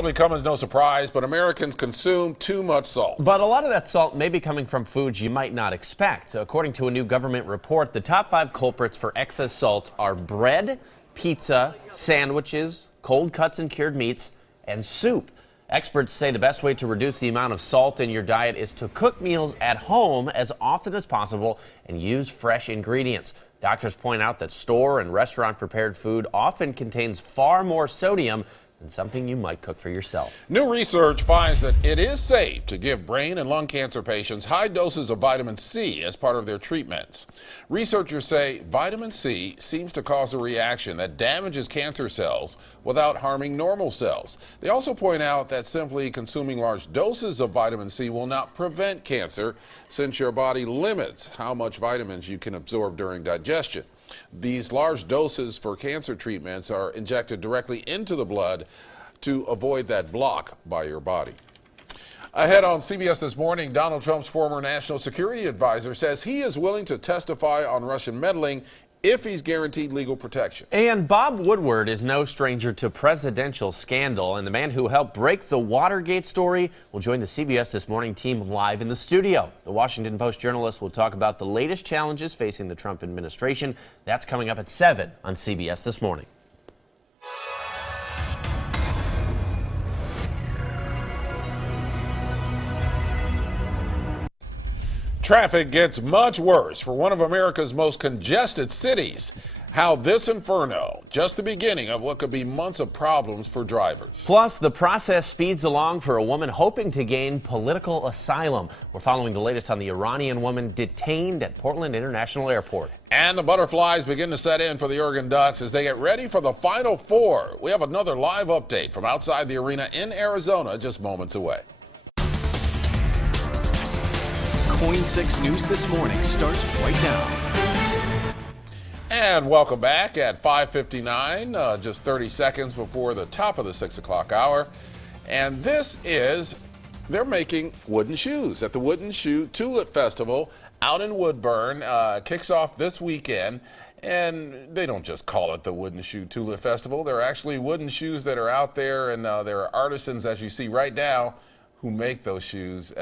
Probably come as no surprise, but Americans consume too much salt. But a lot of that salt may be coming from foods you might not expect. According to a new government report, the top 5 culprits for excess salt are bread, pizza, sandwiches, cold cuts and cured meats, and soup. Experts say the best way to reduce the amount of salt in your diet is to cook meals at home as often as possible and use fresh ingredients. Doctors point out that store and restaurant prepared food often contains far more sodium than something you might cook for yourself. New research finds that it is safe to give brain and lung cancer patients high doses of vitamin C as part of their treatments. Researchers say vitamin C seems to cause a reaction that damages cancer cells without harming normal cells. They also point out that simply consuming large doses of vitamin C will not prevent cancer, since your body limits how much vitamins you can absorb during digestion. These large doses for cancer treatments are injected directly into the blood to avoid that block by your body. Ahead on CBS This Morning, Donald Trump's former national security advisor says he is willing to testify on Russian meddling if he's guaranteed legal protection. And Bob Woodward is no stranger to presidential scandal, and the man who helped break the Watergate story will join the CBS This Morning team live in the studio. The Washington Post journalist will talk about the latest challenges facing the Trump administration. That's coming up at 7 on CBS This Morning. Traffic gets much worse for one of America's most congested cities. How this inferno, just the beginning of what could be months of problems for drivers. Plus, the process speeds along for a woman hoping to gain political asylum. We're following the latest on the Iranian woman detained at Portland International Airport. And the butterflies begin to set in for the Oregon Ducks as they get ready for the Final Four. We have another live update from outside the arena in Arizona just moments away. KOIN 6 News This Morning starts right now. And welcome back at 5:59, just 30 seconds before the top of the 6 o'clock hour. And this is, they're making wooden shoes at the Wooden Shoe Tulip Festival out in Woodburn. Kicks off this weekend. And they don't just call it the Wooden Shoe Tulip Festival. There are actually wooden shoes that are out there, and there are artisans, as you see right now, who make those shoes.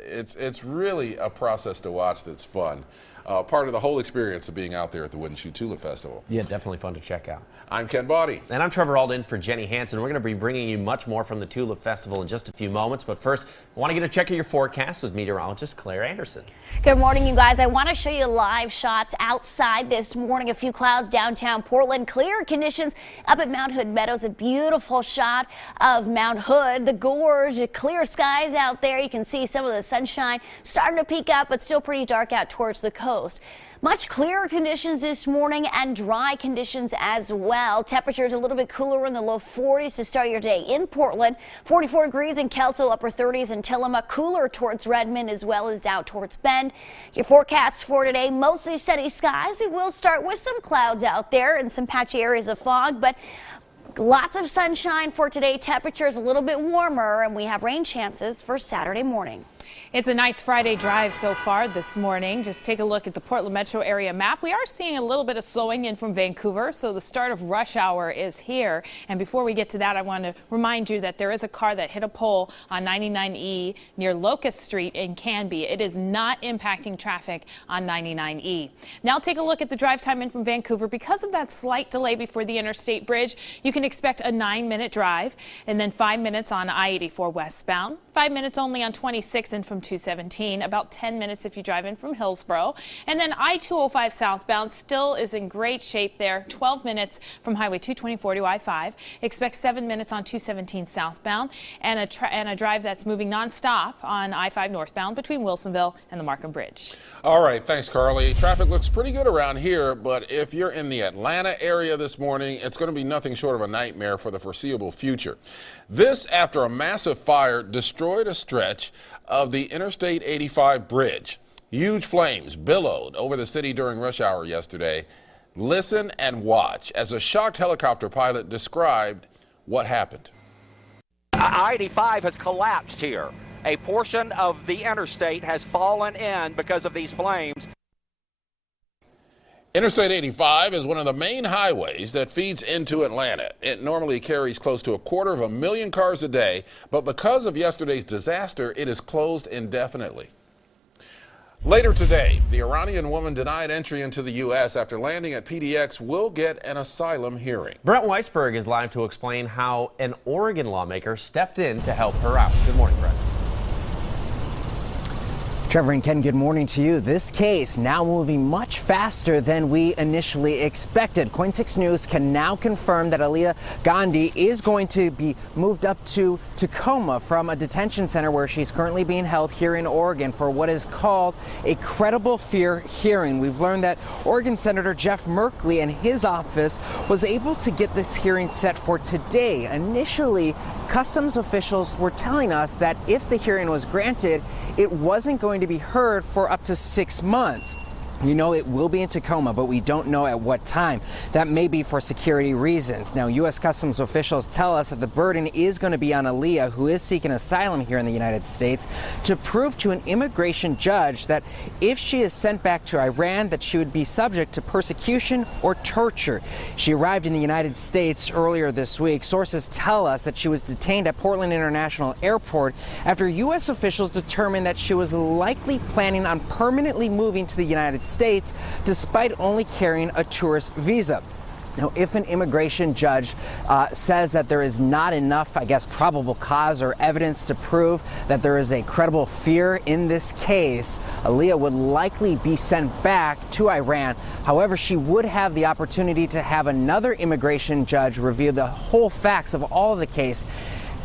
It's really a process to watch that's fun. Part of the whole experience of being out there at the Wooden Shoe Tulip Festival. Yeah, definitely fun to check out. I'm Ken Body. And I'm Trevor Alden for Jenny Hansen. We're going to be bringing you much more from the Tulip Festival in just a few moments. But first, I want to get a check of your forecast with meteorologist Claire Anderson. Good morning, you guys. I want to show you live shots outside this morning. A few clouds downtown Portland. Clear conditions up at Mount Hood Meadows. A beautiful shot of Mount Hood. The gorge, clear skies out there. You can see some of the sunshine starting to peek up, but still pretty dark out towards the coast. Much clearer conditions this morning and dry conditions as well. Temperatures a little bit cooler in the low 40s to start your day in Portland. 44 degrees in Kelso, upper 30s in Tillamook. Cooler towards Redmond as well as out towards Bend. Your forecasts for today, mostly sunny skies. We will start with some clouds out there and some patchy areas of fog, but lots of sunshine for today. Temperatures a little bit warmer, and we have rain chances for Saturday morning. It's a nice Friday drive so far this morning. Just take a look at the Portland metro area map. We are seeing a little bit of slowing in from Vancouver, so the start of rush hour is here. And before we get to that, I want to remind you that there is a car that hit a pole on 99E near Locust Street in Canby. It is not impacting traffic on 99E. Now take a look at the drive time in from Vancouver. Because of that slight delay before the interstate bridge, you can expect a 9-minute drive and then 5 minutes on I-84 westbound, 5 minutes only on 26 in from 217, about 10 minutes if you drive in from Hillsborough. And then I-205 southbound still is in great shape there, 12 minutes from Highway 224 to I-5. Expect 7 minutes on 217 southbound and a drive that's moving nonstop on I-5 northbound between Wilsonville and the Markham Bridge. All right, thanks, Carly. Traffic looks pretty good around here, but if you're in the Atlanta area this morning, it's going to be nothing short of a nightmare for the foreseeable future. This after a massive fire destroyed a stretch of the Interstate 85 bridge. Huge flames billowed over the city during rush hour yesterday. Listen and watch as a shocked helicopter pilot described what happened. I-85 has collapsed here. A portion of the interstate has fallen in because of these flames. Interstate 85 is one of the main highways that feeds into Atlanta. It normally carries close to 250,000 cars a day, but because of yesterday's disaster, it is closed indefinitely. Later today, the Iranian woman denied entry into the U.S. after landing at PDX will get an asylum hearing. Brent Weisberg is live to explain how an Oregon lawmaker stepped in to help her out. Good morning, Brent. Trevor and Ken, good morning to you. This case now moving much faster than we initially expected. KOIN 6 News can now confirm that Aaliyah Gandhi is going to be moved up to Tacoma from a detention center where she's currently being held here in Oregon for what is called a credible fear hearing. We've learned that Oregon Senator Jeff Merkley and his office was able to get this hearing set for today. Initially, Customs officials were telling us that if the hearing was granted, it wasn't going to be heard for up to 6 months. We know it will be in Tacoma, but we don't know at what time. That may be for security reasons. Now, U.S. Customs officials tell us that the burden is going to be on Aaliyah, who is seeking asylum here in the United States, to prove to an immigration judge that if she is sent back to Iran, that she would be subject to persecution or torture. She arrived in the United States earlier this week. Sources tell us that she was detained at Portland International Airport after U.S. officials determined that she was likely planning on permanently moving to the United States despite only carrying a tourist visa. Now, if an immigration judge says that there is not enough, probable cause or evidence to prove that there is a credible fear in this case, Aaliyah would likely be sent back to Iran. However, she would have the opportunity to have another immigration judge review the whole facts of all of the case.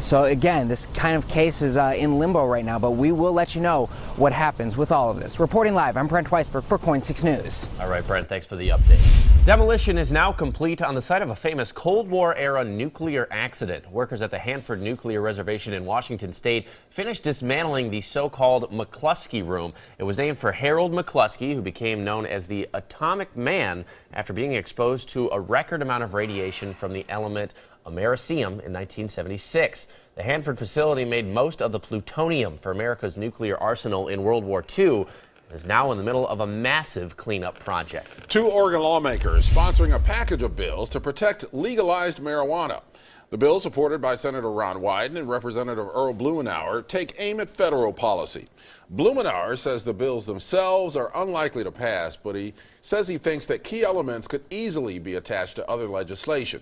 So again, this kind of case is in limbo right now, but we will let you know what happens with all of this. Reporting live, I'm Brent Weisberg for KOIN 6 News. All right, Brent, thanks for the update. Demolition is now complete on the site of a famous Cold War-era nuclear accident. Workers at the Hanford Nuclear Reservation in Washington State finished dismantling the so-called McCluskey Room. It was named for Harold McCluskey, who became known as the Atomic Man after being exposed to a record amount of radiation from the element americium in 1976. The Hanford facility made most of the plutonium for America's nuclear arsenal in World War II and is now in the middle of a massive cleanup project. 2 Oregon lawmakers sponsoring a package of bills to protect legalized marijuana. The bills, supported by Senator Ron Wyden and Representative Earl Blumenauer, take aim at federal policy. Blumenauer says the bills themselves are unlikely to pass, but he says he thinks that key elements could easily be attached to other legislation.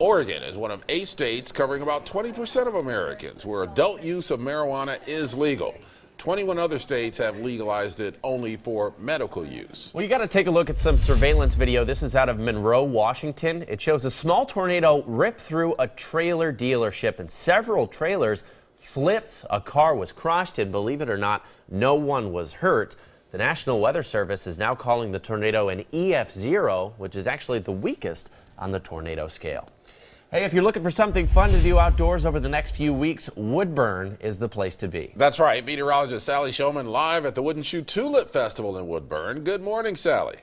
Oregon is one of 8 states covering about 20% of Americans where adult use of marijuana is legal. 21 other states have legalized it only for medical use. Well, you got to take a look at some surveillance video. This is out of Monroe, Washington. It shows a small tornado rip through a trailer dealership, and several trailers flipped. A car was crushed, and believe it or not, no one was hurt. The National Weather Service is now calling the tornado an EF0, which is actually the weakest on the tornado scale. Hey, if you're looking for something fun to do outdoors over the next few weeks, Woodburn is the place to be. That's right. Meteorologist Sally Showman live at the Wooden Shoe Tulip Festival in Woodburn. Good morning, Sally.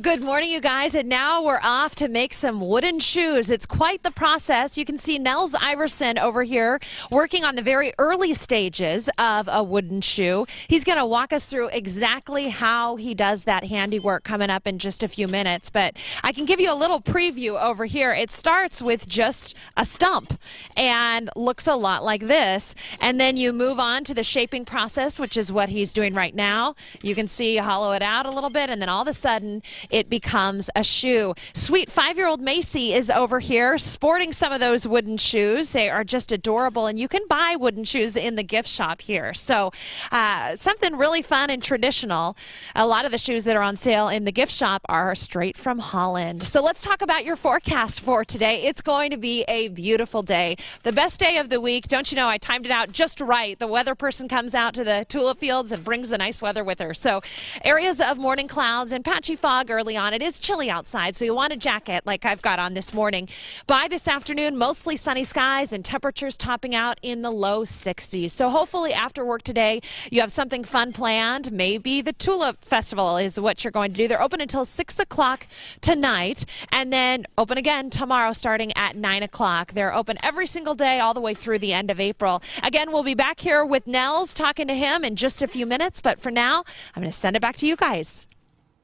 Good morning, you guys, and now we're off to make some wooden shoes. It's quite the process. You can see Nels Iverson over here working on the very early stages of a wooden shoe. He's going to walk us through exactly how he does that handiwork coming up in just a few minutes, but I can give you a little preview over here. It starts with just a stump and looks a lot like this, and then you move on to the shaping process, which is what he's doing right now. You can see hollow it out a little bit, and then all of a sudden it becomes a shoe. Sweet 5-year-old Macy is over here sporting some of those wooden shoes. They are just adorable, and you can buy wooden shoes in the gift shop here. So something really fun and traditional. A lot of the shoes that are on sale in the gift shop are straight from Holland. So let's talk about your forecast for today. It's going to be a beautiful day. The best day of the week. Don't you know, I timed it out just right. The weather person comes out to the tulip fields and brings the nice weather with her. So areas of morning clouds and patchy fog early early on. It is chilly outside, so you'll want a jacket like I've got on this morning. By this afternoon, mostly sunny skies and temperatures topping out in the low 60s. So hopefully after work today, you have something fun planned. Maybe the Tulip Festival is what you're going to do. They're open until 6 o'clock tonight, and then open again tomorrow starting at 9 o'clock. They're open every single day all the way through the end of April. Again, we'll be back here with Nels talking to him in just a few minutes, but for now, I'm going to send it back to you guys.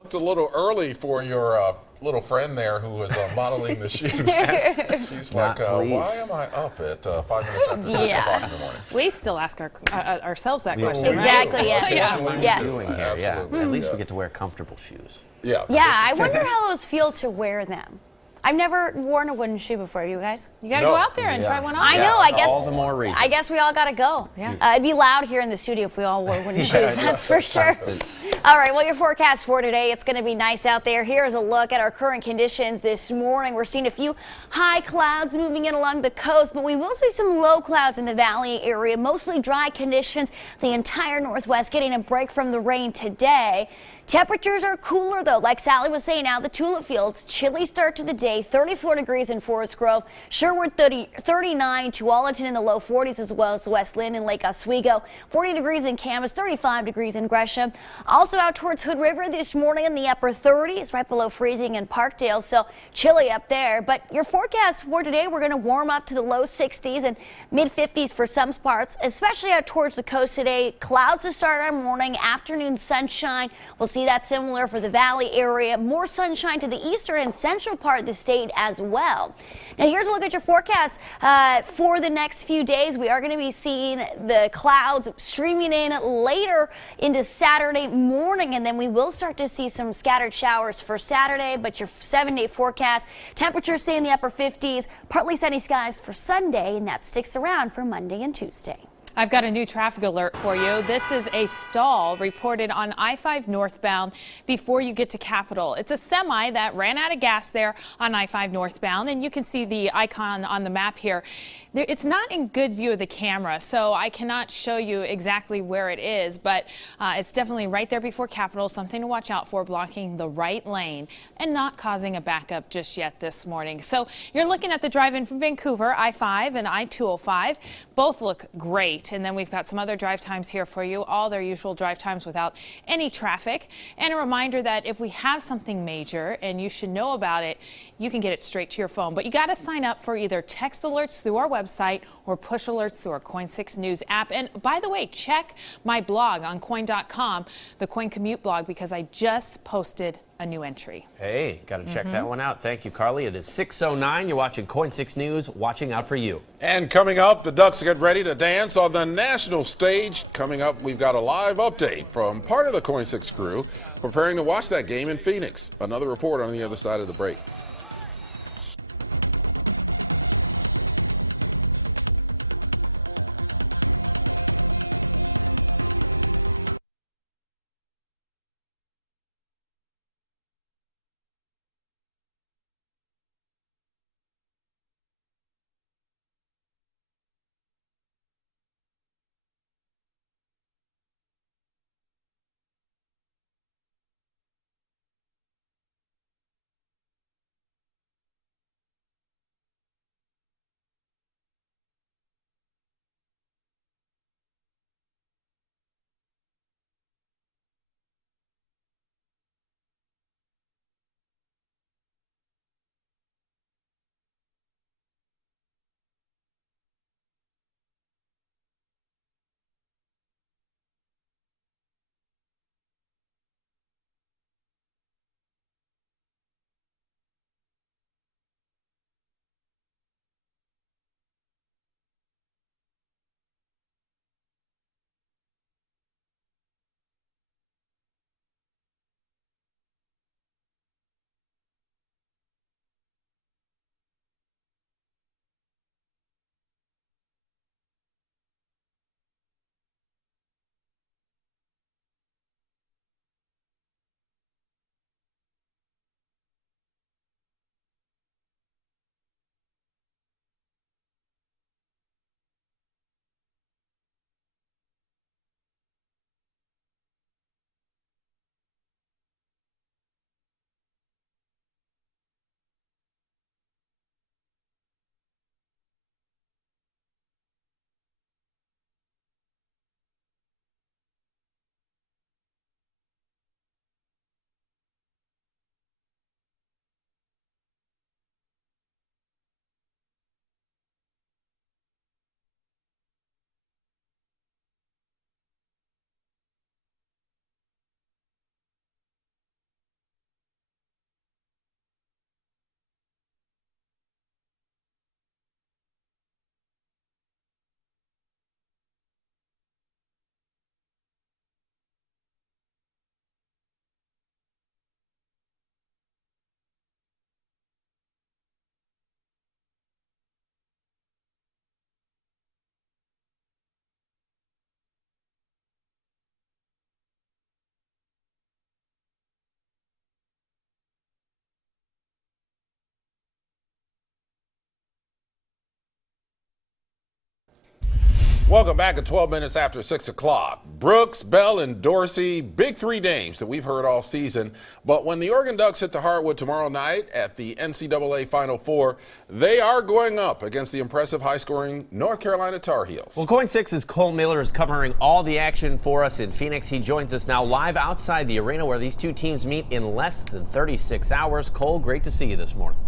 It's a little early for your little friend there who was modeling the shoes. She's like, why am I up at 5 minutes after 6 o'clock in the morning? We still ask ourselves that question, Exactly, right? yes. Yes. Yes. Doing here, yeah. Absolutely. At least we get to wear comfortable shoes. Yeah. Yeah, I wonder how those feel to wear them. I've never worn a wooden shoe before. You guys? You got to No. go out there and try one on. I know. I guess. all the more reason. I guess we all got to go. Yeah. It'd be loud here in the studio if we all wore wooden shoes. That's for sure. All right. Well, your forecast for today, it's going to be nice out there. Here's a look at our current conditions this morning. We're seeing a few high clouds moving in along the coast, but we will see some low clouds in the valley area. Mostly dry conditions. The entire northwest getting a break from the rain today. Temperatures are cooler, though. Like Sally was saying, out the tulip fields, chilly start to the day, 34 degrees in Forest Grove, Sherwood 39, Tualatin in the low 40s, as well as West Lynn and Lake Oswego, 40 degrees in Camas, 35 degrees in Gresham. Also out towards Hood River this morning in the upper 30s, right below freezing in Parkdale, so chilly up there. But your forecast for today, we're going to warm up to the low 60s and mid 50s for some parts, especially out towards the coast today. Clouds to start our morning, afternoon sunshine. We'll see that similar for the valley area. More sunshine to the eastern and central part of the state as well. Now here's a look at your forecast for the next few days. We are going to be seeing the clouds streaming in later into Saturday morning, and then we will start to see some scattered showers for Saturday. But your 7-day forecast, temperatures stay in the upper 50s, partly sunny skies for Sunday, and that sticks around for Monday and Tuesday. I've got a new traffic alert for you. This is a stall reported on I-5 northbound before you get to Capitol. It's a semi that ran out of gas there on I-5 northbound, and you can see the icon on the map here. It's not in good view of the camera, so I cannot show you exactly where it is, but it's definitely right there before Capitol, something to watch out for, blocking the right lane and not causing a backup just yet this morning. So you're looking at the drive-in from Vancouver, I-5 and I-205. Both look great, and then we've got some other drive times here for you, all their usual drive times without any traffic. And a reminder that if we have something major and you should know about it, you can get it straight to your phone. But you got to sign up for either text alerts through our website or push alerts through our KOIN 6 News app. And by the way, check my blog on KOIN.com, the KOIN Commute blog, because I just posted a new entry. Hey, got to check that one out. Thank you, Carly. It is 6:09. You're watching KOIN 6 News, watching out for you. And coming up, the Ducks get ready to dance on the national stage. Coming up, we've got a live update from part of the KOIN 6 crew preparing to watch that game in Phoenix. Another report on the other side of the break. Welcome back at 12 minutes after 6 o'clock. Brooks, Bell, and Dorsey, big three names that we've heard all season. But when the Oregon Ducks hit the hardwood tomorrow night at the NCAA Final Four, they are going up against the impressive high-scoring North Carolina Tar Heels. Well, KOIN 6's Cole Miller is covering all the action for us in Phoenix. He joins us now live outside the arena where these two teams meet in less than 36 hours. Cole, great to see you this morning.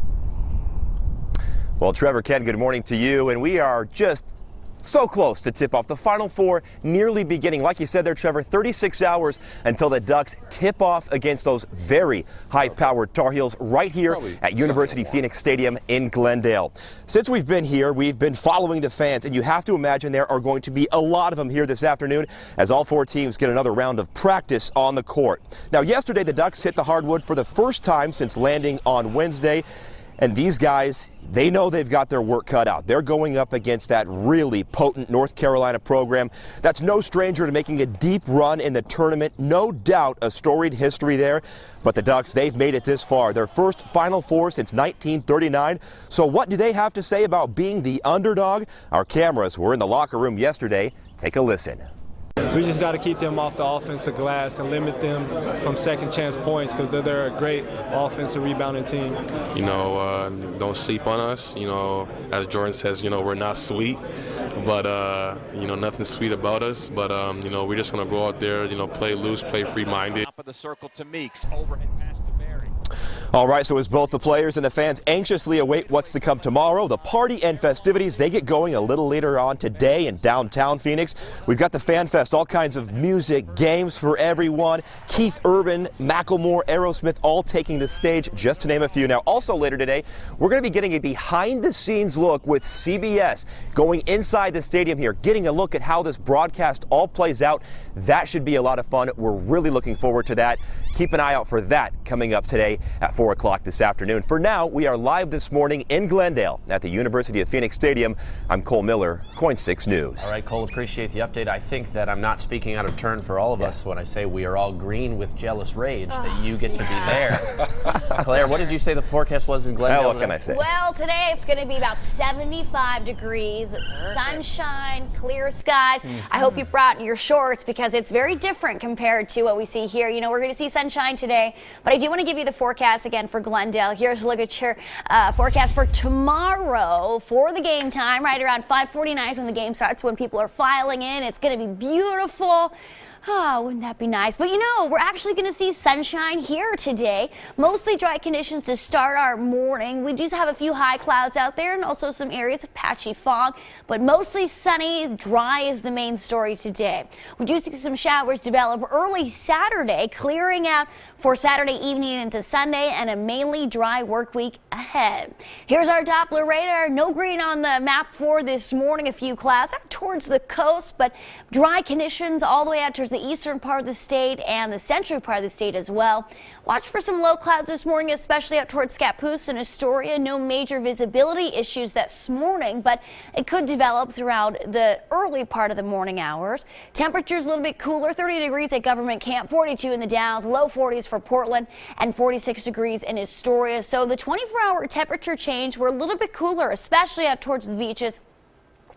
Well, Trevor, Ken, good morning to you. And we are just so close to tip off. The Final Four nearly beginning. Like you said there, Trevor, 36 hours until the Ducks tip off against those very high-powered Tar Heels right here at University Phoenix Stadium in Glendale. Since we've been here, we've been following the fans, and you have to imagine there are going to be a lot of them here this afternoon as all four teams get another round of practice on the court. Now, yesterday the Ducks hit the hardwood for the first time since landing on Wednesday. And these guys, they know they've got their work cut out. They're going up against that really potent North Carolina program that's no stranger to making a deep run in the tournament. No doubt a storied history there. But the Ducks, they've made it this far. Their first Final Four since 1939. So what do they have to say about being the underdog? Our cameras were in the locker room yesterday. Take a listen. We just got to keep them off the offensive glass and limit them from second chance points because they're a great offensive rebounding team. You know, don't sleep on us. You know, as Jordan says, you know, we're not sweet, but, you know, nothing sweet about us. But, you know, we're just going to go out there, you know, play loose, play free-minded. Top of the circle to Meeks, overhead pass to Berry. All right, so as both the players and the fans anxiously await what's to come tomorrow, the party and festivities, they get going a little later on today in downtown Phoenix. We've got the Fan Fest, all kinds of music, games for everyone. Keith Urban, Macklemore, Aerosmith, all taking the stage, just to name a few. Now, also later today, we're going to be getting a behind-the-scenes look with CBS, going inside the stadium here, getting a look at how this broadcast all plays out. That should be a lot of fun. We're really looking forward to that. Keep an eye out for that coming up today at 4 o'clock this afternoon. For now, we are live this morning in Glendale at the University of Phoenix Stadium. I'm Cole Miller, KOIN 6 News. All right, Cole, appreciate the update. I think that I'm not speaking out of turn for all of us when I say we are all green with jealous rage that you get to be there. Claire, what did you say the forecast was in Glendale? What can I say? Well, today it's going to be about 75 degrees, sunshine, clear skies. I hope you brought your shorts because it's very different compared to what we see here. You know, we're going to see sunshine today, but I do want to give you the forecast again for Glendale. Here's a look at your forecast for tomorrow for the game time. Right around 5:49 is when the game starts, when people are filing in. It's going to be beautiful. Oh, wouldn't that be nice? But you know, we're actually going to see sunshine here today. Mostly dry conditions to start our morning. We do have a few high clouds out there and also some areas of patchy fog, but mostly sunny. Dry is the main story today. We do see some showers develop early Saturday, clearing out for Saturday evening into Sunday, and a mainly dry work week ahead. Here's our Doppler radar. No green on the map for this morning. A few clouds out towards the coast, but dry conditions all the way out towards the eastern part of the state and the central part of the state as well. Watch for some low clouds this morning, especially out towards Scappoose and Astoria. No major visibility issues this morning, but it could develop throughout the early part of the morning hours. Temperatures a little bit cooler, 30 degrees at Government Camp, 42 in the Dalles, low 40s for Portland, and 46 degrees in Astoria. So the 24-hour temperature change, we're a little bit cooler, especially out towards the beaches.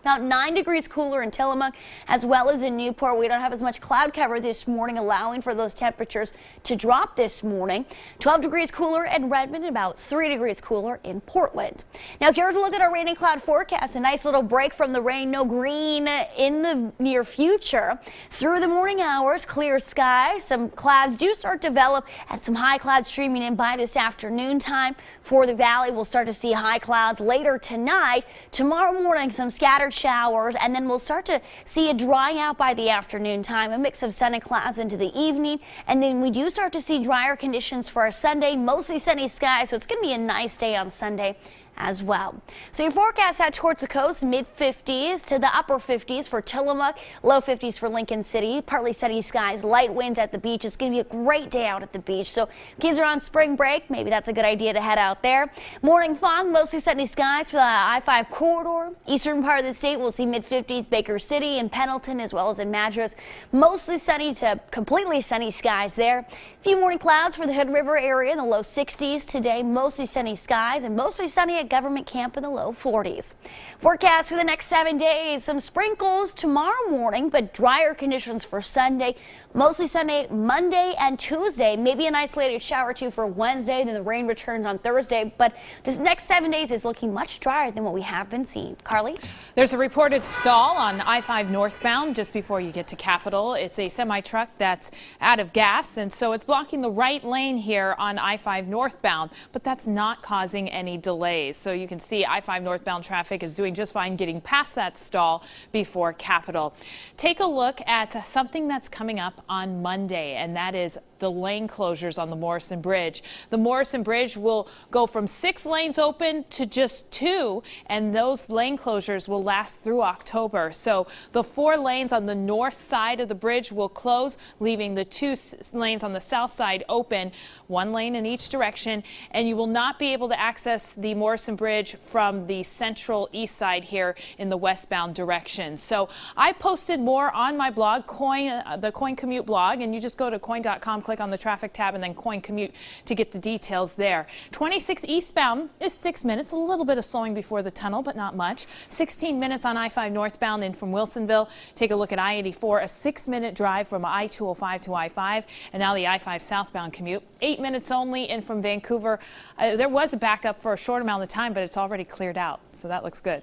About 9 degrees cooler in Tillamook as well as in Newport. We don't have as much cloud cover this morning, allowing for those temperatures to drop this morning. 12 degrees cooler in Redmond and about 3 degrees cooler in Portland. Now here's a look at our rain and cloud forecast. A nice little break from the rain. No green in the near future. Through the morning hours, clear skies. Some clouds do start to develop and some high clouds streaming in by this afternoon time. For the valley, we'll start to see high clouds later tonight. Tomorrow morning, some scattered showers, and then we'll start to see it drying out by the afternoon time, a mix of sun and clouds into the evening, and then we do start to see drier conditions for our Sunday, mostly sunny skies, so it's going to be a nice day on Sunday as well. So your forecast out towards the coast, mid-50s to the upper 50s for Tillamook, low 50s for Lincoln City, partly sunny skies, light winds at the beach. It's going to be a great day out at the beach. So kids are on spring break, maybe that's a good idea to head out there. Morning fog, mostly sunny skies for the I-5 corridor. Eastern part of the state, we'll see mid-50s, Baker City and Pendleton as well as in Madras. Mostly sunny to completely sunny skies there. A few morning clouds for the Hood River area in the low 60s today, mostly sunny skies and mostly sunny at government camp in the low 40s. Forecast for the next 7 days, some sprinkles tomorrow morning, but drier conditions for Sunday. Mostly sunny Monday and Tuesday, maybe an isolated shower or two for Wednesday, then the rain returns on Thursday. But this next 7 days is looking much drier than what we have been seeing. Carly? There's a reported stall on I-5 northbound just before you get to Capitol. It's a semi-truck that's out of gas, and so it's blocking the right lane here on I-5 northbound, but that's not causing any delays. So you can see I-5 northbound traffic is doing just fine getting past that stall before Capitol. Take a look at something that's coming up on Monday, and that is the lane closures on the Morrison Bridge. The Morrison Bridge will go from 6 lanes open to just 2, and those lane closures will last through October. So the 4 lanes on the north side of the bridge will close, leaving the 2 lanes on the south side open, 1 lane in each direction, and you will not be able to access the Morrison Bridge from the central east side here in the westbound direction. So I posted more on my blog, the Coin Commute blog, and you just go to coin.com, click on the traffic tab, and then Coin Commute to get the details there. 26 eastbound is 6 minutes, a little bit of slowing before the tunnel, but not much. 16 minutes on I-5 northbound in from Wilsonville. Take a look at I-84, a 6-minute drive from I-205 to I-5, and now the I-5 southbound commute. 8 minutes only in from Vancouver. There was a backup for a short amount of time, but it's already cleared out, so that looks good.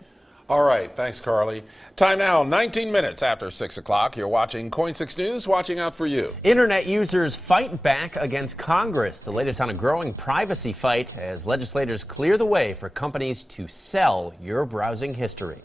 All right, thanks, Carly. Time now, 19 minutes after 6 o'clock. You're watching KOIN 6 News, watching out for you. Internet users fight back against Congress. The latest on a growing privacy fight as legislators clear the way for companies to sell your browsing history.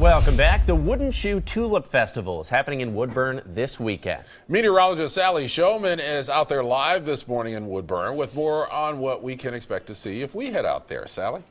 Welcome back. The Wooden Shoe Tulip Festival is happening in Woodburn this weekend. Meteorologist Sally Showman is out there live this morning in Woodburn with more on what we can expect to see if we head out there. Sally?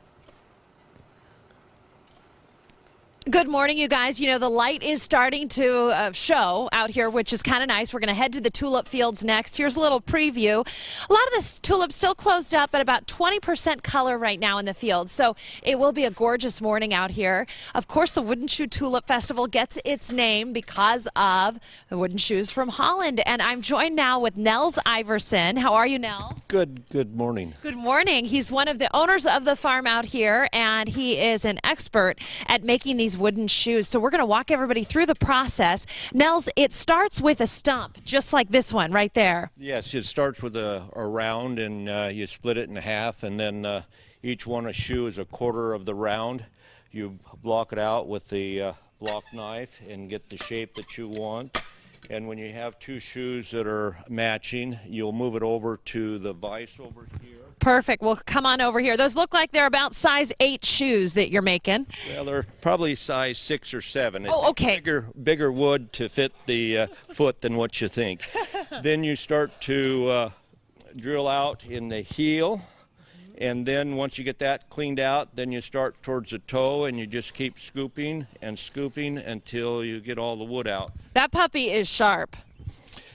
Good morning, you guys. You know, the light is starting to show out here, which is kind of nice. We're going to head to the tulip fields next. Here's a little preview. A lot of the tulips still closed up at about 20% color right now in the field, so it will be a gorgeous morning out here. Of course, the Wooden Shoe Tulip Festival gets its name because of the wooden shoes from Holland, and I'm joined now with Nels Iverson. How are you, Nels? Good morning. Good morning. He's one of the owners of the farm out here, and he is an expert at making these wooden shoes. So we're going to walk everybody through the process. Nels, it starts with a stump, just like this one right there. Yes, it starts with a round, and you split it in half, and then each one a shoe is a quarter of the round. You block it out with the block knife and get the shape that you want. And when you have two shoes that are matching, you'll move it over to the vise over here. Perfect. Well, come on over here. Those look like they're about size 8 shoes that you're making. Well, they're probably size 6 or 7. Oh, okay. Bigger wood to fit the foot than what you think. Then you start to drill out in the heel. And then once you get that cleaned out, then you start towards the toe, and you just keep scooping and scooping until you get all the wood out. That puppy is sharp.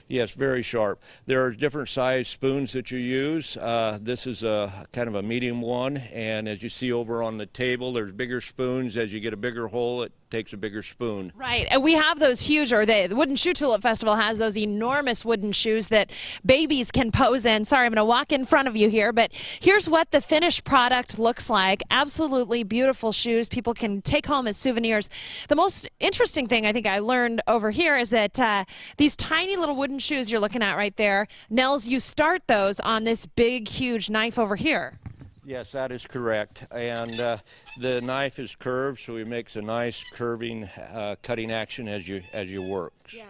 Yes, very sharp. There are different size spoons that you use. This is a kind of a medium one, and as you see over on the table, there's bigger spoons. As you get a bigger hole, it takes a bigger spoon. Right, and we have those huge, or the Wooden Shoe Tulip Festival has those enormous wooden shoes that babies can pose in. Sorry, I'm going to walk in front of you here, but here's what the finished product looks like. Absolutely beautiful shoes people can take home as souvenirs. The most interesting thing I think I learned over here is that these tiny little wooden shoes you're looking at right there, Nels, you start those on this big, huge knife over here. Yes, that is correct. And the knife is curved, so it makes a nice curving, cutting action as you work. Yeah.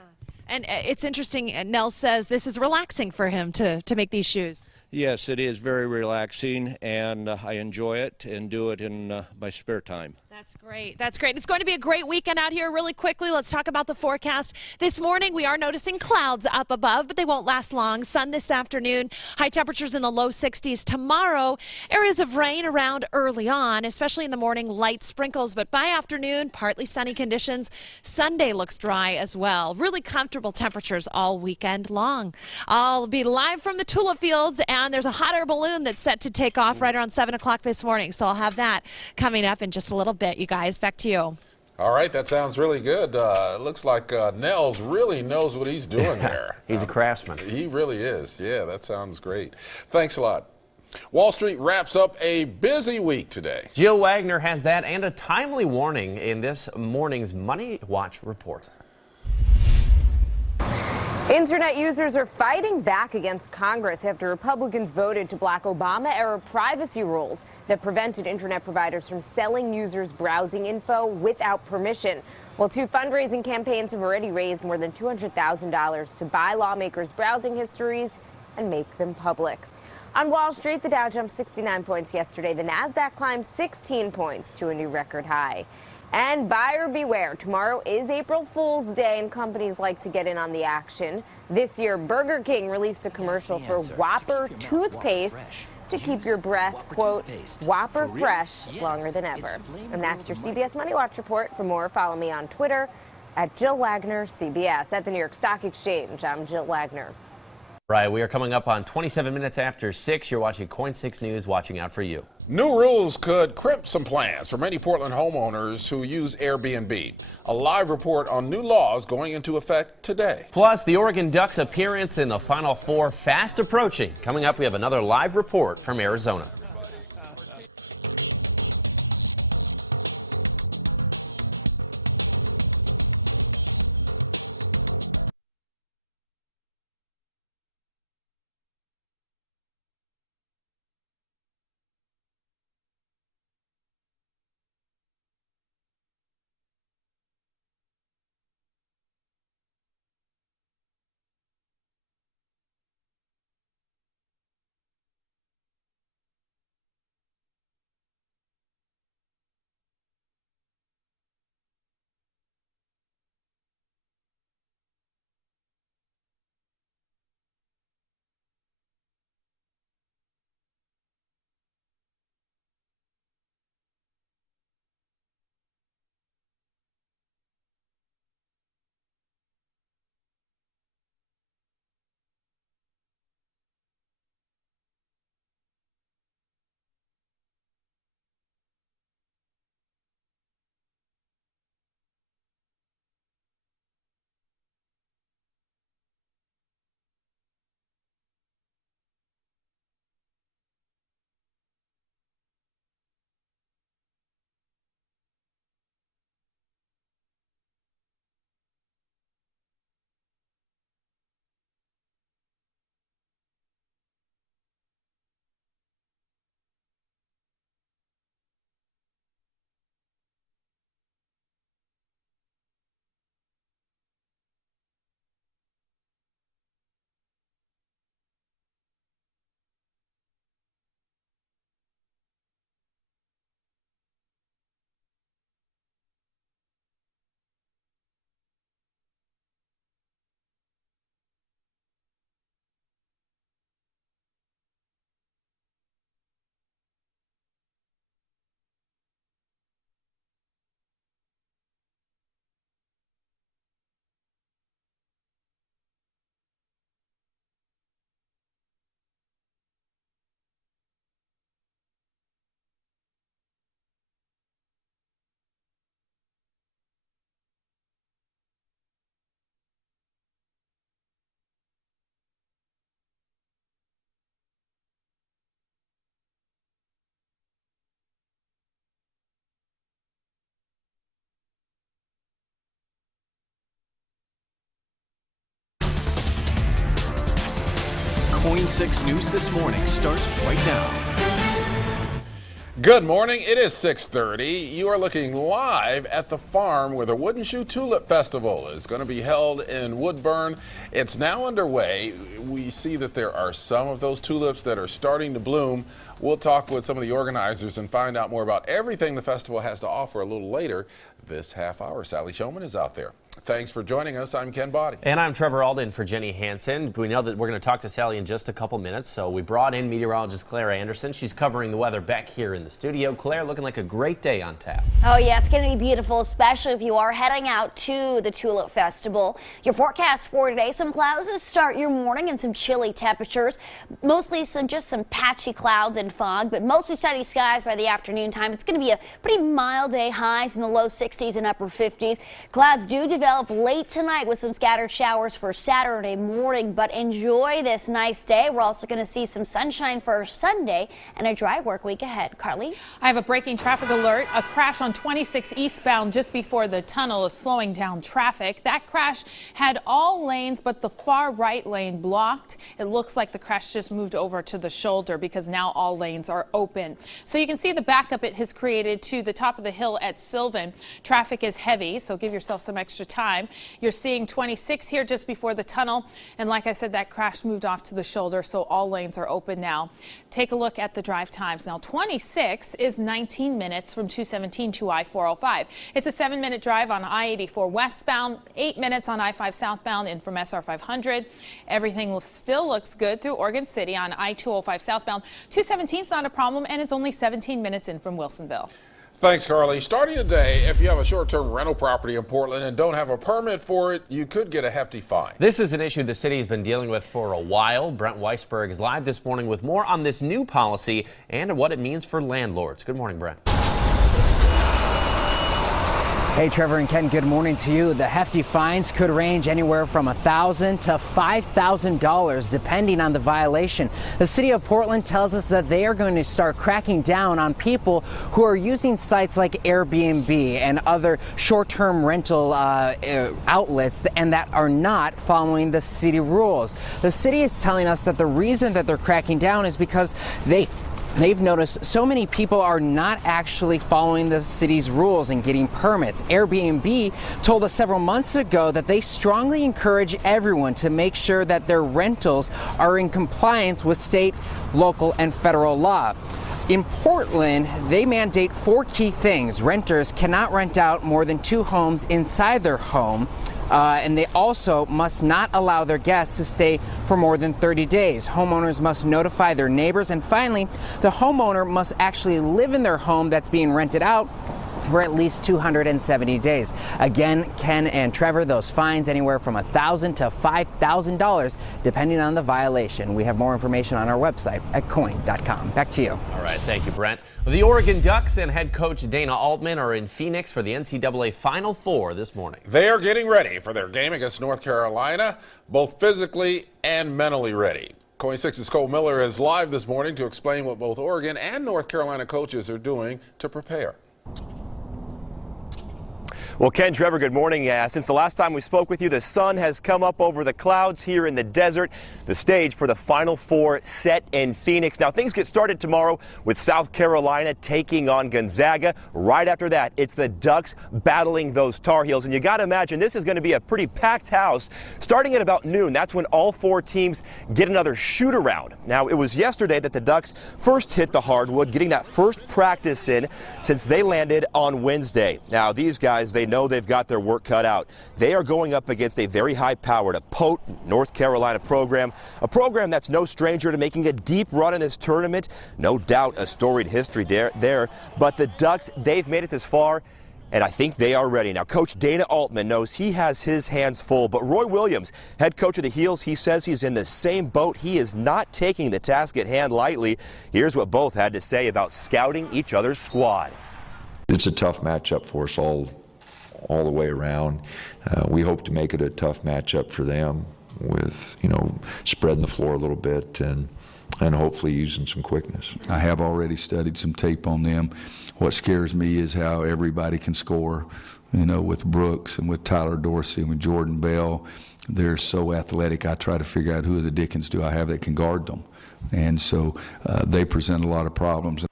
And it's interesting, Nels says this is relaxing for him to make these shoes. Yes, it is very relaxing, and I enjoy it and do it in my spare time. That's great. That's great. It's going to be a great weekend out here. Really quickly, let's talk about the forecast. This morning, we are noticing clouds up above, but they won't last long. Sun this afternoon, high temperatures in the low 60s. Tomorrow, areas of rain around early on, especially in the morning, light sprinkles, but by afternoon, partly sunny conditions. Sunday looks dry as well. Really comfortable temperatures all weekend long. I'll be live from the tulip fields, and there's a hot air balloon that's set to take off right around 7 o'clock this morning, so I'll have that coming up in just a little bit. You guys, back to you. All right, that sounds really good. It looks like Nels really knows what he's doing there. He's a craftsman. He really is. Yeah, that sounds great. Thanks a lot. Wall Street wraps up a busy week today. Jill Wagner has that and a timely warning in this morning's Money Watch report. Internet users are fighting back against Congress after Republicans voted to block Obama-era privacy rules that prevented internet providers from selling users browsing info without permission. Well, 2 fundraising campaigns have already raised more than $200,000 to buy lawmakers' browsing histories and make them public. On Wall Street, the Dow jumped 69 points yesterday. The Nasdaq climbed 16 points to a new record high. And buyer beware, tomorrow is April Fool's Day and companies like to get in on the action. This year, Burger King released a commercial for Whopper toothpaste to keep your breath, quote, Whopper fresh longer than ever. And that's your CBS Money Watch report. For more, follow me on Twitter at Jill Wagner CBS. At the New York Stock Exchange, I'm Jill Wagner. Right, we are coming up on 27 minutes after 6. You're watching KOIN 6 News, watching out for you. New rules could crimp some plans for many Portland homeowners who use Airbnb. A live report on new laws going into effect today. Plus, the Oregon Ducks' appearance in the Final Four fast approaching. Coming up, we have another live report from Arizona. KOIN 6 News This Morning starts right now. Good morning. It is 6:30. You are looking live at the farm where the Wooden Shoe Tulip Festival is going to be held in Woodburn. It's now underway. We see that there are some of those tulips that are starting to bloom. We'll talk with some of the organizers and find out more about everything the festival has to offer a little later this half hour. Sally Showman is out there. Thanks for joining us. I'm Ken Boddy. And I'm Trevor Alden for Jenny Hansen. We know that we're going to talk to Sally in just a couple minutes, so we brought in meteorologist Claire Anderson. She's covering the weather back here in the studio. Claire, looking like a great day on tap. Oh yeah, it's going to be beautiful, especially if you are heading out to the Tulip Festival. Your forecast for today, some clouds to start your morning and some chilly temperatures. Mostly just some patchy clouds and fog, but mostly sunny skies by the afternoon time. It's going to be a pretty mild day, highs in the low 60s and upper 50s. Clouds do develop late tonight with some scattered showers for Saturday morning, but enjoy this nice day. We're also going to see some sunshine for Sunday and a dry work week ahead. Carly? I have a breaking traffic alert. A crash on 26 eastbound just before the tunnel is slowing down traffic. That crash had all lanes but the far right lane blocked. It looks like the crash just moved over to the shoulder because now all lanes are open. So you can see the backup it has created to the top of the hill at Sylvan. Traffic is heavy, so give yourself some extra time. You're seeing 26 here just before the tunnel, and like I said, that crash moved off to the shoulder, so all lanes are open now. Take a look at the drive times now. 26 is 19 minutes from 217 to I-405. It's a 7-minute drive on I-84 westbound, 8 minutes on I-5 southbound and from SR 500. Everything still looks good through Oregon City on I-205 southbound. 217 is not a problem, and it's only 17 minutes in from Wilsonville. Thanks, Carly. Starting today, if you have a short-term rental property in Portland and don't have a permit for it, you could get a hefty fine. This is an issue the city has been dealing with for a while. Brent Weisberg is live this morning with more on this new policy and what it means for landlords. Good morning, Brent. Hey, Trevor and Ken, good morning to you. The hefty fines could range anywhere from $1,000 to $5,000 depending on the violation. The city of Portland tells us that they are going to start cracking down on people who are using sites like Airbnb and other short-term rental outlets and that are not following the city rules. The city is telling us that the reason that they're cracking down is because They've noticed so many people are not actually following the city's rules and getting permits. Airbnb told us several months ago that they strongly encourage everyone to make sure that their rentals are in compliance with state, local, and federal law. In Portland, they mandate 4 key things. Renters cannot rent out more than 2 homes inside their home. And they also must not allow their guests to stay for more than 30 days. Homeowners must notify their neighbors. And finally, the homeowner must actually live in their home that's being rented out for at least 270 days. Again, Ken and Trevor, those fines anywhere from $1,000 to $5,000 depending on the violation. We have more information on our website at KOIN.com. Back to you. All right, thank you, Brent. The Oregon Ducks and head coach Dana Altman are in Phoenix for the NCAA Final Four this morning. They are getting ready for their game against North Carolina, both physically and mentally ready. KOIN 6's Cole Miller is live this morning to explain what both Oregon and North Carolina coaches are doing to prepare. Well, Ken, Trevor, good morning. Since the last time we spoke with you, the sun has come up over the clouds here in the desert. The stage for the Final Four set in Phoenix. Now, things get started tomorrow with South Carolina taking on Gonzaga. Right after that, it's the Ducks battling those Tar Heels. And you got to imagine this is going to be a pretty packed house. Starting at about noon, that's when all 4 teams get another shoot around. Now, it was yesterday that the Ducks first hit the hardwood, getting that first practice in since they landed on Wednesday. Now, these guys, they know they've got their work cut out. They are going up against a very high-powered, potent North Carolina program, a program that's no stranger to making a deep run in this tournament. No doubt a storied history there, but the Ducks, they've made it this far, and I think they are ready. Now, Coach Dana Altman knows he has his hands full, but Roy Williams, head coach of the Heels, he says he's in the same boat. He is not taking the task at hand lightly. Here's what both had to say about scouting each other's squad. It's a tough matchup for us all the way around. We hope to make it a tough matchup for them with, spreading the floor a little bit and hopefully using some quickness. I have already studied some tape on them. What scares me is how everybody can score, with Brooks and with Tyler Dorsey and with Jordan Bell. they're so athletic. I try to figure out who the dickens do I have that can guard them. And so they present a lot of problems.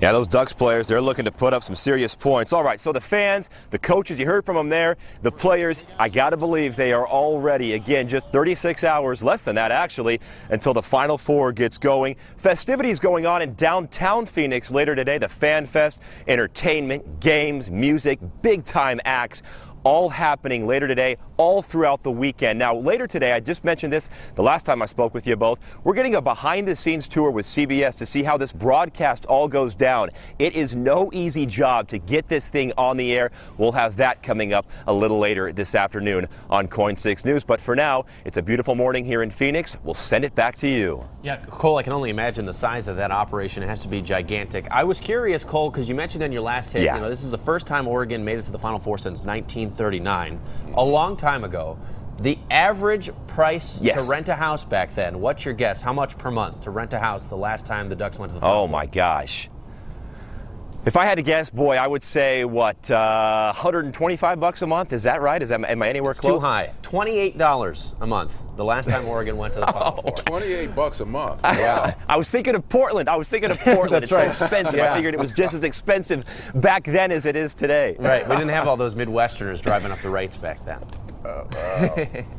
Yeah, those Ducks players, they're looking to put up some serious points. All right, so the fans, the coaches, you heard from them there, the players, I got to believe they are all ready. Again, just 36 hours, less than that actually, until the Final Four gets going. Festivities going on in downtown Phoenix later today, the Fan Fest, entertainment, games, music, big-time acts. All happening later today, all throughout the weekend. Now, later today, I just mentioned this the last time I spoke with you both, we're getting a behind-the-scenes tour with CBS to see how this broadcast all goes down. It is no easy job to get this thing on the air. We'll have that coming up a little later this afternoon on KOIN 6 News. But for now, it's a beautiful morning here in Phoenix. We'll send it back to you. Yeah, Cole, I can only imagine the size of that operation. It has to be gigantic. I was curious, Cole, because you mentioned in your last hit, this is the first time Oregon made it to the Final Four since 1939. A long time ago. The average price to rent a house back then, what's your guess? How much per month to rent a house the last time the Ducks went to the Final Four? Oh, my gosh. If I had to guess, boy, I would say, what, $125 a month? Is that right? Am I anywhere close? Too high. $28 a month. The last time Oregon went to the Final Four. $28 a month. Wow. I was thinking of Portland. It's so expensive. I figured it was just as expensive back then as it is today. Right. We didn't have all those Midwesterners driving up the rates back then.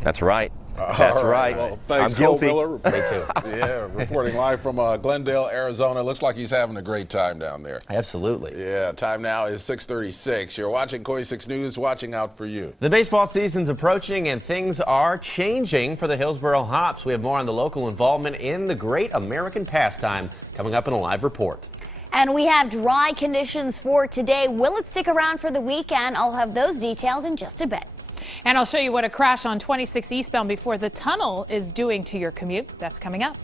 That's right. That's right. Well, thanks, I'm guilty. Cole Miller. Me too. Yeah, reporting live from Glendale, Arizona. Looks like he's having a great time down there. Absolutely. Yeah, time now is 6:36. You're watching KOIN 6 News, watching out for you. The baseball season's approaching and things are changing for the Hillsboro Hops. We have more on the local involvement in the great American pastime coming up in a live report. And we have dry conditions for today. Will it stick around for the weekend? I'll have those details in just a bit. And I'll show you what a crash on 26 eastbound before the tunnel is doing to your commute. That's coming up.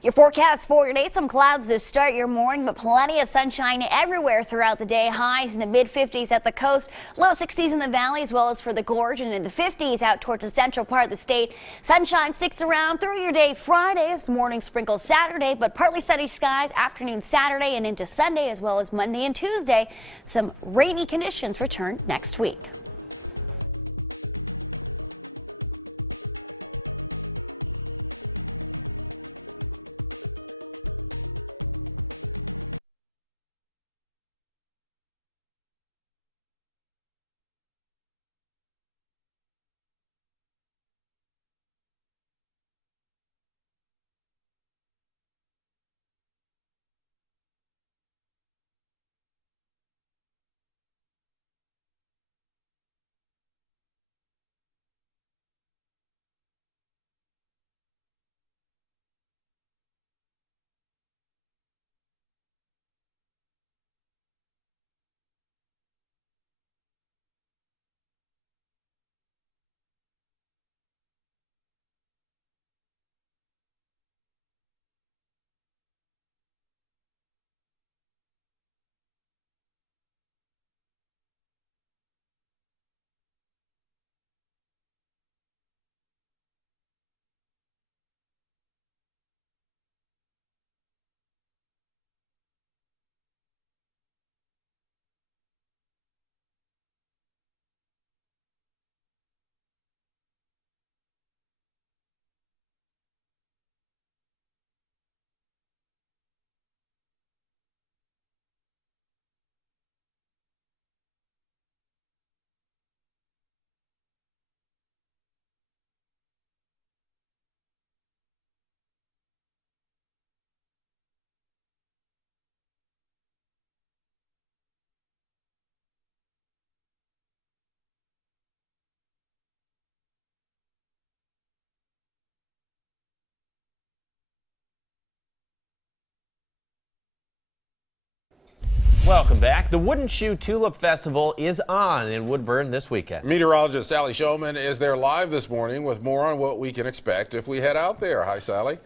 Your forecast for today, some clouds to start your morning, but plenty of sunshine everywhere throughout the day. Highs in the mid-50s at the coast, low 60s in the valley as well as for the gorge, and in the 50s out towards the central part of the state. Sunshine sticks around through your day Friday, as morning sprinkles Saturday, but partly sunny skies afternoon Saturday and into Sunday as well as Monday and Tuesday. Some rainy conditions return next week. Welcome back. The Wooden Shoe Tulip Festival is on in Woodburn this weekend. Meteorologist Sally Showman is there live this morning with more on what we can expect if we head out there. Hi, Sally.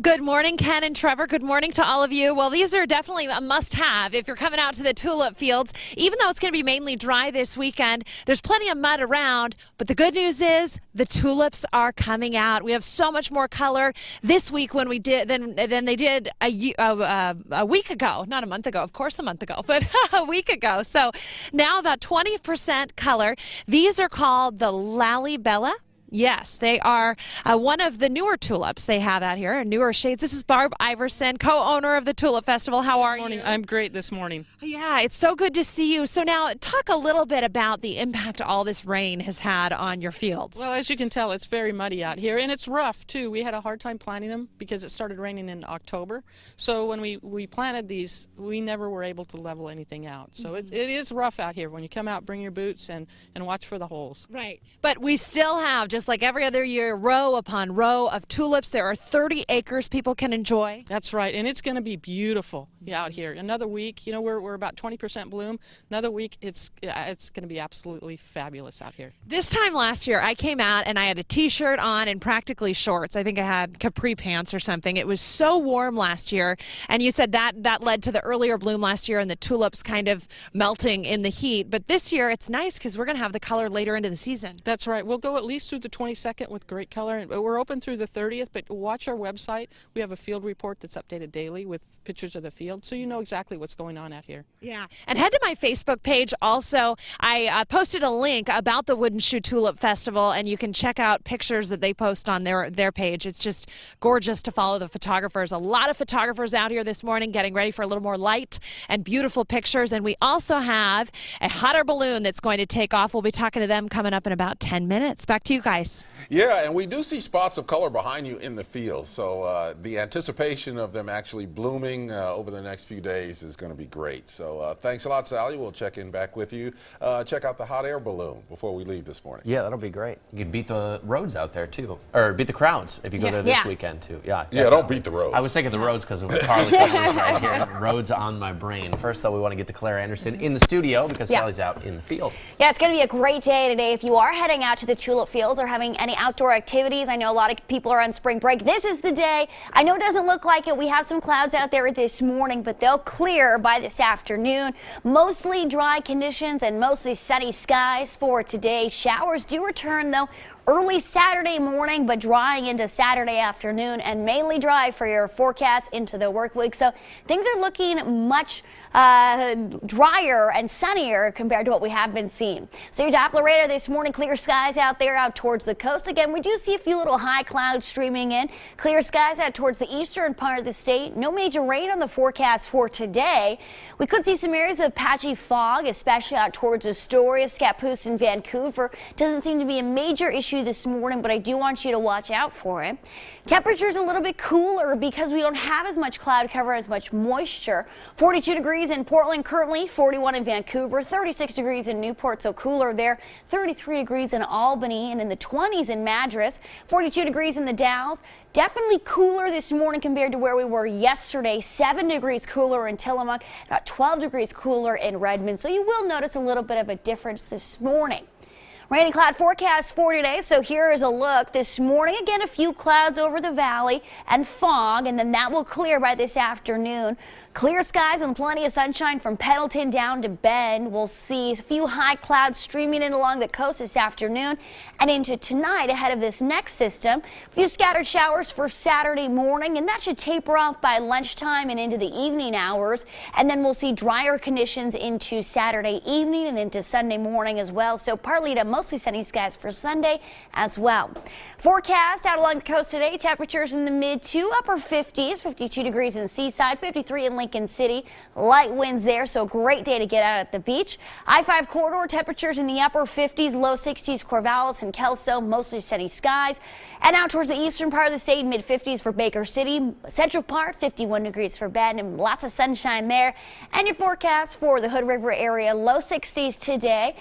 Good morning, Ken and Trevor. Good morning to all of you. Well, these are definitely a must-have if you're coming out to the tulip fields. Even though it's going to be mainly dry this weekend, there's plenty of mud around. But the good news is the tulips are coming out. We have so much more color this week than they did a week ago. Not a month ago, of course, a month ago, but a week ago. So now about 20% color. These are called the Lalibela. Yes, they are one of the newer tulips they have out here, newer shades. This is Barb Iverson, co-owner of the Tulip Festival. How are you? I'm great this morning. Yeah, it's so good to see you. So now talk a little bit about the impact all this rain has had on your fields. Well, as you can tell, it's very muddy out here, and it's rough, too. We had a hard time planting them because it started raining in October. So when we planted these, we never were able to level anything out. So it is rough out here. When you come out, bring your boots and watch for the holes. Right. But we still have, just like every other year, row upon row of tulips. There are 30 acres people can enjoy. That's right, and it's going to be beautiful out here. Another week, you know, we're about 20% bloom. Another week, it's going to be absolutely fabulous out here. This time last year, I came out and I had a T-shirt on and practically shorts. I think I had capri pants or something. It was so warm last year, and you said that led to the earlier bloom last year and the tulips kind of melting in the heat. But this year, it's nice because we're going to have the color later into the season. That's right. We'll go at least through the 22nd with great color. We're open through the 30th, but watch our website. We have a field report that's updated daily with pictures of the field, so you know exactly what's going on out here. Yeah, and head to my Facebook page also. I posted a link about the Wooden Shoe Tulip Festival, and you can check out pictures that they post on their page. It's just gorgeous to follow the photographers. A lot of photographers out here this morning getting ready for a little more light and beautiful pictures, and we also have a hot air balloon that's going to take off. We'll be talking to them coming up in about 10 minutes. Back to you guys. Yeah, and we do see spots of color behind you in the field, so the anticipation of them actually blooming over the next few days is going to be great. So thanks a lot, Sally. We'll check in back with you. Check out the hot air balloon before we leave this morning. Yeah, that'll be great. You can beat the roads out there, too. Or beat the crowds if you go there this weekend, too. Yeah, don't beat the roads. I was thinking the roads because of Carly Covers right here. Roads on my brain. First, though, we want to get to Claire Anderson in the studio because Sally's out in the field. Yeah, it's going to be a great day today. If you are heading out to the tulip fields or having any outdoor activities, I know a lot of people are on spring break. This is the day. I know it doesn't look like it. We have some clouds out there this morning, but they'll clear by this afternoon. Mostly dry conditions and mostly sunny skies for today. Showers do return, though, early Saturday morning, but drying into Saturday afternoon and mainly dry for your forecast into the work week. So things are looking much drier and sunnier compared to what we have been seeing. So your Doppler radar this morning, clear skies out there out towards the coast. Again, we do see a few little high clouds streaming in. Clear skies out towards the eastern part of the state. No major rain on the forecast for today. We could see some areas of patchy fog, especially out towards Astoria, Scappoose, and Vancouver. Doesn't seem to be a major issue this morning, but I do want you to watch out for it. Temperatures a little bit cooler because we don't have as much cloud cover, as much moisture. 42 degrees in Portland currently, 41 in Vancouver, 36 degrees in Newport, so cooler there, 33 degrees in Albany, and in the 20s in Madras, 42 degrees in the Dalles. Definitely cooler this morning compared to where we were yesterday. 7 degrees cooler in Tillamook, about 12 degrees cooler in Redmond, so you will notice a little bit of a difference this morning. Rain and cloud forecast for today. So here is a look this morning. Again, a few clouds over the valley and fog, and then that will clear by this afternoon. Clear skies and plenty of sunshine from Pendleton down to Bend. We'll see a few high clouds streaming in along the coast this afternoon and into tonight ahead of this next system. A few scattered showers for Saturday morning, and that should taper off by lunchtime and into the evening hours. And then we'll see drier conditions into Saturday evening and into Sunday morning as well. So partly to mostly sunny skies for Sunday as well. Forecast out along the coast today, temperatures in the mid to upper 50s, 52 degrees in Seaside, 53 in Lincoln City. Light winds there, so great day to get out at the beach. I-5 corridor temperatures in the upper 50s, low 60s, Corvallis and Kelso, mostly sunny skies. And out towards the eastern part of the state, mid 50s for Baker City. Central part, 51 degrees for Bend, and lots of sunshine there. And your forecast for the Hood River area, low 60s today.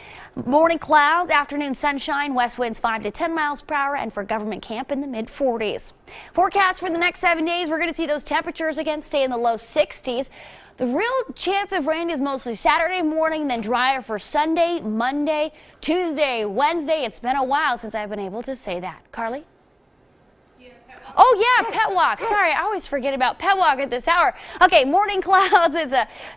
Morning clouds, afternoon sunshine, west winds 5 to 10 miles per hour, and for Government Camp in the mid 40s. Forecast for the next 7 days, we're going to see those temperatures again stay in the low 60s. The real chance of rain is mostly Saturday morning, then drier for Sunday, Monday, Tuesday, Wednesday. It's been a while since I've been able to say that. Carly? Oh yeah, pet walk. Sorry, I always forget about pet walk at this hour. Okay, morning clouds.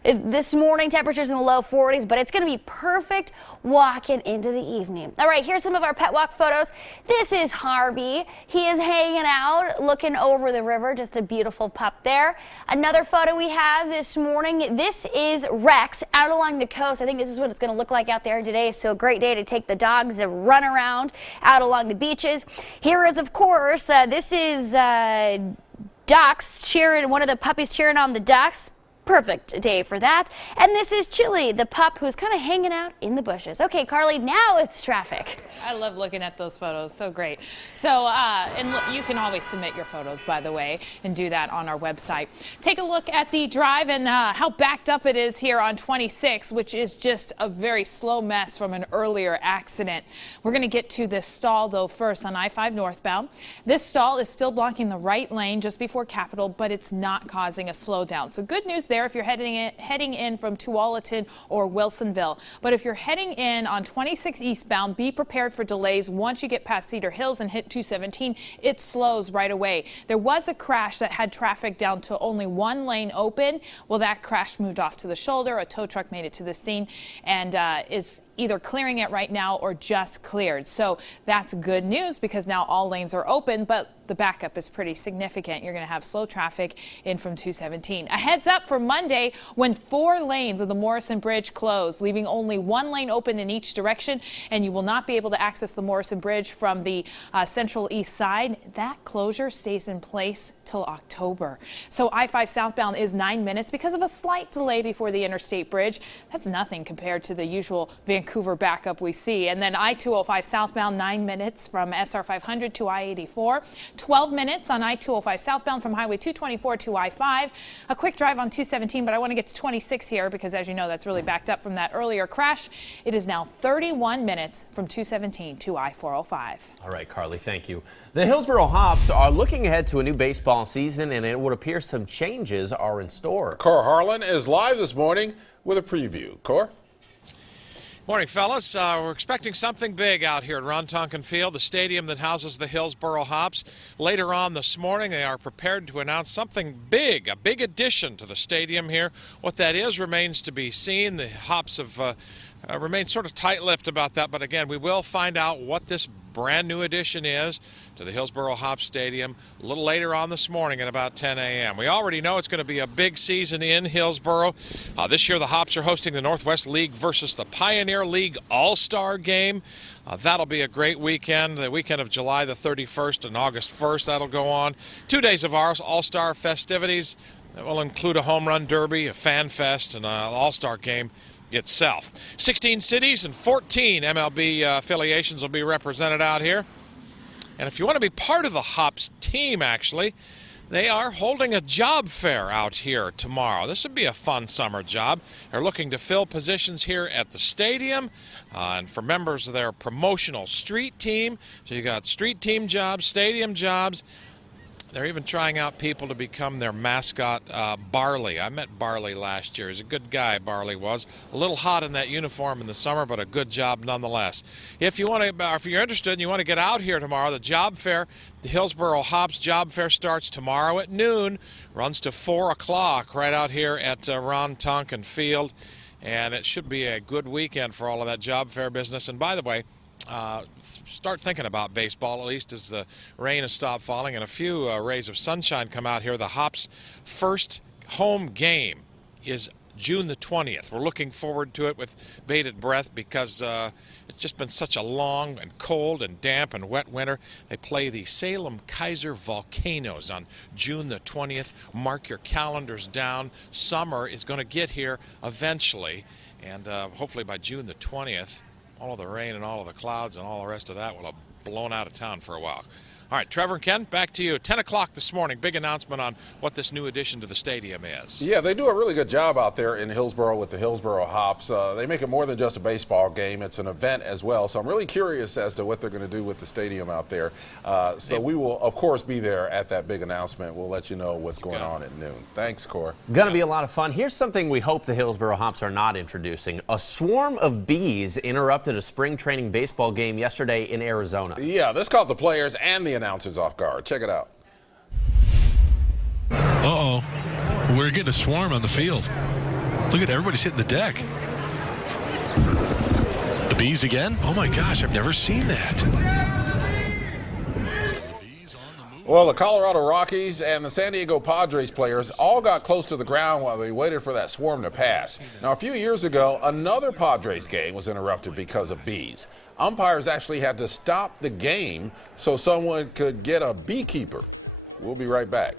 This morning temperatures in the low 40s, but it's going to be perfect walking into the evening. All right, here's some of our pet walk photos. This is Harvey. He is hanging out, looking over the river. Just a beautiful pup there. Another photo we have this morning. This is Rex out along the coast. I think this is what it's going to look like out there today. So a great day to take the dogs and run around out along the beaches. Here is, of course, this is ducks cheering, one of the puppies cheering on the ducks. Perfect day for that. And this is Chili, the pup who's kind of hanging out in the bushes. Okay, Carly, now it's traffic. I love looking at those photos. So great. So, and look, you can always submit your photos, by the way, and do that on our website. Take a look at the drive and how backed up it is here on 26, which is just a very slow mess from an earlier accident. We're going to get to this stall, though, first on I-5 northbound. This stall is still blocking the right lane just before Capitol, but it's not causing a slowdown. So good news there if you're heading in from Tualatin or Wilsonville. But if you're heading in on 26 eastbound, be prepared for delays. Once you get past Cedar Hills and hit 217, it slows right away. There was a crash that had traffic down to only one lane open. Well, that crash moved off to the shoulder. A tow truck made it to the scene and is either clearing it right now or just cleared. So that's good news because now all lanes are open, but the backup is pretty significant. You're going to have slow traffic in from 217. A heads up for Monday when 4 lanes of the Morrison Bridge close, leaving only 1 lane open in each direction, and you will not be able to access the Morrison Bridge from the central east side. That closure stays in place till October. So I-5 southbound is 9 minutes because of a slight delay before the interstate bridge. That's nothing compared to the usual Vancouver backup we see. And then I-205 southbound, 9 minutes from SR 500 to I-84. 12 minutes on I-205 southbound from Highway 224 to I-5. A quick drive on 217, but I want to get to 26 here because, as you know, that's really backed up from that earlier crash. It is now 31 minutes from 217 to I-405. All right, Carly, thank you. The Hillsboro Hops are looking ahead to a new baseball season, and it would appear some changes are in store. Cor Harlan is live this morning with a preview. Cor? Morning, fellas. We're expecting something big out here at Ron Tonkin Field, the stadium that houses the Hillsboro Hops. Later on this morning, they are prepared to announce something big, a big addition to the stadium here. What that is remains to be seen. The Hops have remained sort of tight-lipped about that, but again, we will find out what this brand new addition is to the Hillsboro Hops Stadium a little later on this morning at about 10 a.m. We already know it's going to be a big season in Hillsboro. This year the Hops are hosting the Northwest League versus the Pioneer League All-Star Game. That'll be a great weekend, the weekend of July the 31st and August 1st. That'll go on. 2 days of our All-Star festivities that will include a home run derby, a fan fest, and an All-Star game itself. 16 cities and 14 MLB affiliations will be represented out here. And if you want to be part of the Hops team, actually, they are holding a job fair out here tomorrow. This would be a fun summer job. They're looking to fill positions here at the stadium and for members of their promotional street team. So you got street team jobs, stadium jobs. They're even trying out people to become their mascot, Barley. I met Barley last year. He's a good guy, Barley was. A little hot in that uniform in the summer, but a good job nonetheless. If you want to, if you're interested and you want to get out here tomorrow, the job fair, the Hillsboro Hops Job Fair starts tomorrow at noon, runs to 4 o'clock right out here at Ron Tonkin Field. And it should be a good weekend for all of that job fair business. And by the way, start thinking about baseball, at least as the rain has stopped falling and a few rays of sunshine come out here. The Hops' first home game is June the 20th. We're looking forward to it with bated breath because it's just been such a long and cold and damp and wet winter. They play the Salem Kaiser Volcanoes on June the 20th. Mark your calendars down. Summer is going to get here eventually, and hopefully by June the 20th, all of the rain and all of the clouds and all the rest of that will have blown out of town for a while. All right, Trevor and Ken, back to you. 10 o'clock this morning, big announcement on what this new addition to the stadium is. Yeah, they do a really good job out there in Hillsboro with the Hillsboro Hops. They make it more than just a baseball game. It's an event as well. So I'm really curious as to what they're going to do with the stadium out there. So we will, of course, be there at that big announcement. We'll let you know what's going on at noon. Thanks, Cor. Going to be a lot of fun. Here's something we hope the Hillsboro Hops are not introducing. A swarm of bees interrupted a spring training baseball game yesterday in Arizona. Yeah, this caught the players and the announcers off guard. Check it out. Uh-oh. We're getting a swarm on the field. Look at everybody's hitting the deck. The bees again? Oh my gosh, I've never seen that. Well, the Colorado Rockies and the San Diego Padres players all got close to the ground while they waited for that swarm to pass. Now, a few years ago, another Padres game was interrupted because of bees. Umpires actually had to stop the game so someone could get a beekeeper. We'll be right back.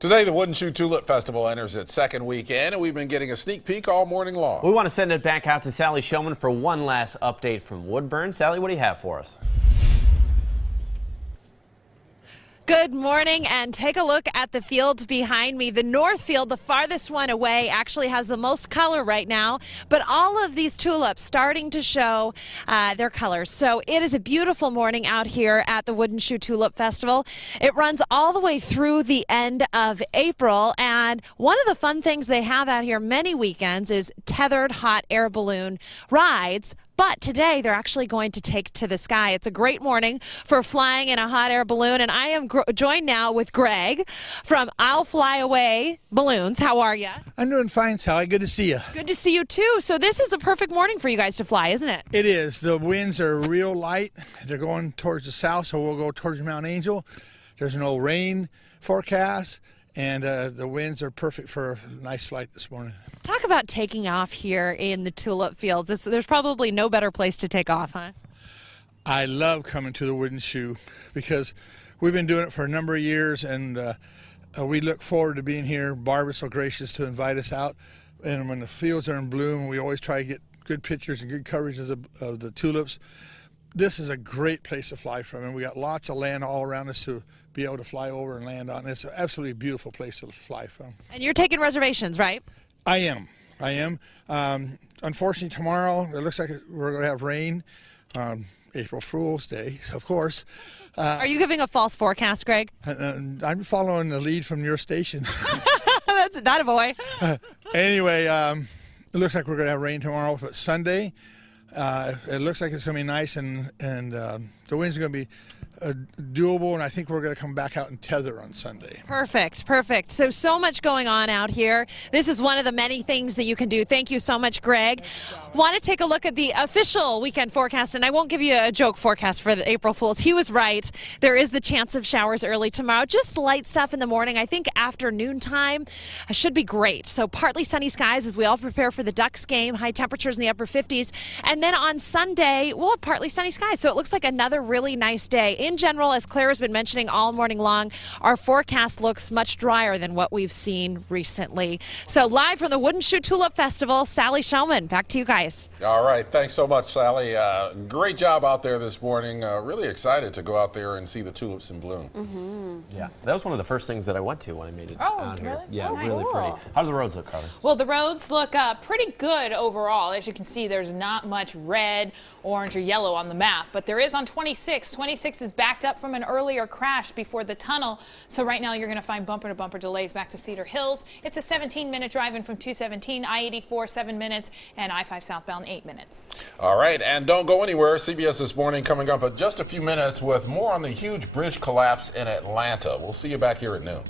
Today, the Wooden Shoe Tulip Festival enters its second weekend, and we've been getting a sneak peek all morning long. We want to send it back out to Sally Showman for one last update from Woodburn. Sally, what do you have for us? Good morning, and take a look at the fields behind me. The north field, the farthest one away, actually has the most color right now, but all of these tulips starting to show their colors. So it is a beautiful morning out here at the Wooden Shoe Tulip Festival. It runs all the way through the end of April, and one of the fun things they have out here many weekends is tethered hot air balloon rides. But today they're actually going to take to the sky. It's a great morning for flying in a hot air balloon, and I am joined now with Greg from I'll Fly Away Balloons. How are you? I'm doing fine, Sally. Good to see you. Good to see you too. So this is a perfect morning for you guys to fly, isn't it? It is. The winds are real light. They're going towards the south, so we'll go towards Mount Angel. There's no rain forecast, and the winds are perfect for a nice flight this morning. Talk about taking off here in the tulip fields. There's probably no better place to take off, huh? I love coming to the Wooden Shoe because we've been doing it for a number of years, and we look forward to being here. Barb is so gracious to invite us out, and when the fields are in bloom, we always try to get good pictures and good coverage of the tulips. This is a great place to fly from, and we got lots of land all around us to be able to fly over and land on. It's an absolutely beautiful place to fly from. And you're taking reservations, right? I am. Unfortunately, tomorrow it looks like we're going to have rain. April Fool's Day, of course. Are you giving a false forecast, Greg? I'm following the lead from your station. That's not a boy. Anyway, it looks like we're going to have rain tomorrow, but Sunday, it looks like it's going to be nice, and the winds are going to be doable, and I think we're going to come back out and tether on Sunday. Perfect. So much going on out here. This is one of the many things that you can do. Thank you so much, Greg. Want to take a look at the official weekend forecast, and I won't give you a joke forecast for the April Fools. He was right. There is the chance of showers early tomorrow. Just light stuff in the morning. I think afternoon time should be great. So partly sunny skies as we all prepare for the Ducks game. High temperatures in the upper 50s. And then on Sunday, we'll have partly sunny skies. So it looks like another really nice day. In general, as Claire has been mentioning all morning long, our forecast looks much drier than what we've seen recently. So live from the Wooden Shoe Tulip Festival, Sally Showman, back to you guys. All right. Thanks so much, Sally. Great job out there this morning. Really excited to go out there and see the tulips in bloom. Yeah, that was one of the first things that I went to when I made it out here. Really? Yeah, Oh, nice. really pretty. How do the roads look, Carter? Well, the roads look pretty good overall. As you can see, there's not much red, orange, or yellow on the map, but there is on 26. 26 is backed up from an earlier crash before the tunnel, so right now you're going to find bumper-to-bumper delays back to Cedar Hills. It's a 17-minute drive in from 217, I-84 7 minutes, and I-5 southbound 8 minutes. All right, and don't go anywhere. CBS This Morning coming up in just a few minutes with more on the huge bridge collapse in Atlanta. We'll see you back here at noon.